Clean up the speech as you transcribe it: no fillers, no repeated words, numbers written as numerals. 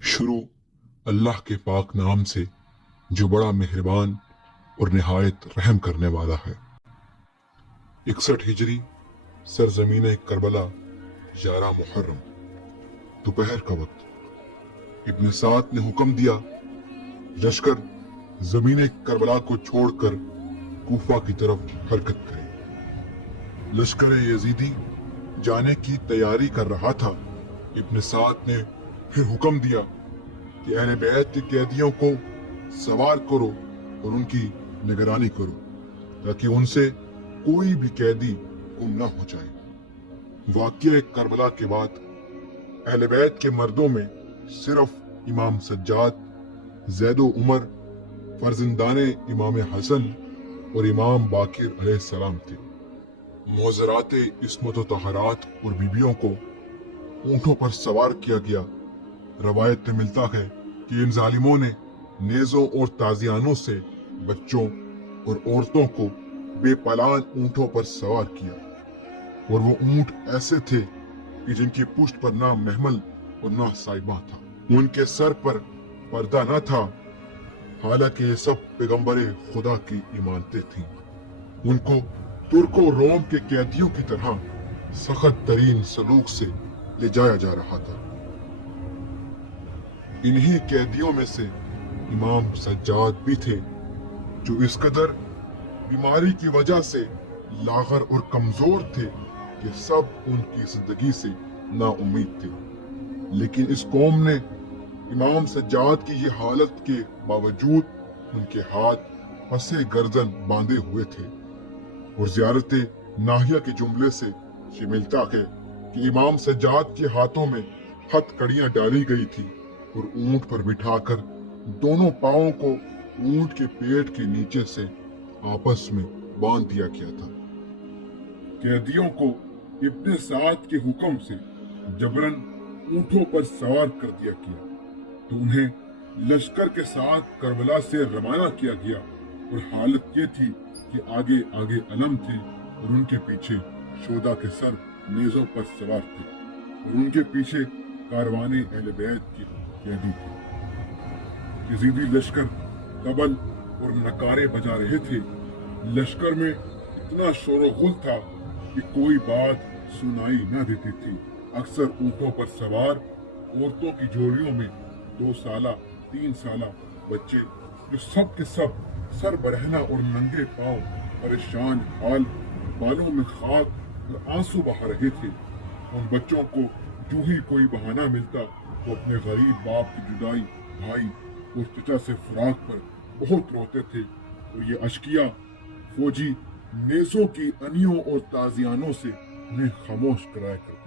شروع اللہ کے پاک نام سے جو بڑا مہربان اور نہایت رحم کرنے والا ہے۔ 61 ہجری، سرزمین کربلا، 11 محرم، دوپہر کا وقت۔ ابن سعد نے حکم دیا لشکر زمین کربلا کو چھوڑ کر کوفہ کی طرف حرکت کرے۔ لشکر یزیدی جانے کی تیاری کر رہا تھا۔ ابن سعد نے پھر حکم دیا کہ اہل بیت کے قیدیوں کو سوار کرو اور ان کی نگرانی کرو تاکہ ان سے کوئی بھی قیدی گم نہ ہو جائے۔ واقعہ کربلا کے بعد اہل بیت کے مردوں میں صرف امام سجاد، زید و عمر، فرزندان امام حسن اور امام باقر علیہ السلام تھے۔ معذرات عصمت و طہارات اور بیویوں کو اونٹوں پر سوار کیا گیا۔ روایت میں ملتا ہے کہ ان ظالموں نے نیزوں اور تازیانوں سے بچوں اور عورتوں کو بے پالان اونٹوں پر سوار کیا، اور وہ اونٹ ایسے تھے کہ جن کی پشت پر نہ محمل اور نہ سائبہ تھا، ان کے سر پر پردہ نہ تھا، حالانکہ یہ سب پیغمبر خدا کی امانتیں تھیں۔ ان کو ترک و روم کے قیدیوں کی طرح سخت ترین سلوک سے لے جایا جا رہا تھا۔ انہی قیدیوں میں سے امام سجاد بھی تھے جو اس قدر بیماری کی وجہ سے لاغر اور کمزور تھے کہ سب ان کی زندگی سے نا امید تھے، لیکن اس قوم نے امام سجاد کی یہ حالت کے باوجود ان کے ہاتھ پسے گردن باندھے ہوئے تھے، اور زیارت ناحیہ کے جملے سے یہ ملتا ہے کہ امام سجاد کے ہاتھوں میں ہتھ کڑیاں ڈالی گئی تھی اور اونٹ پر بٹھا کر دونوں پاؤں کو اونٹ کے پیٹ کے نیچے سے آپس میں باندھ دیا گیا تھا۔ قیدیوں کو ابن سعد کے حکم سے جبرن اونٹوں پر سوار کر دیا گیا تو انہیں لشکر کے ساتھ کربلا سے روانہ کیا گیا، اور حالت یہ تھی کہ آگے آگے علم تھے اور ان کے پیچھے شہداء کے سر نیزوں پر سوار تھے، اور ان کے پیچھے کاروان اہل بیت کے قیدی تھے۔ یزیدی لشکر طبل اور نکارے بجا رہے تھے۔ لشکر میں اتنا شور و غل تھا کہ کوئی بات سنائی نہ دیتی تھی۔ اکثر اونٹوں پر سوار عورتوں کی جوڑیوں میں 2 سالہ 3 سالہ بچے، جو سب کے سب سر برہنہ اور ننگے پاؤں، پریشان حال، بالوں میں خاک اور آنسو بہا رہے تھے۔ ان بچوں کو جو ہی کوئی بہانہ ملتا وہ اپنے غریب باپ کی جدائی، بھائی اور چچا سے فراق پر بہت روتے تھے، اور یہ اشقیاء فوجی نیزوں کی انیوں اور تازیانوں سے انہیں خاموش کرایا کرتے۔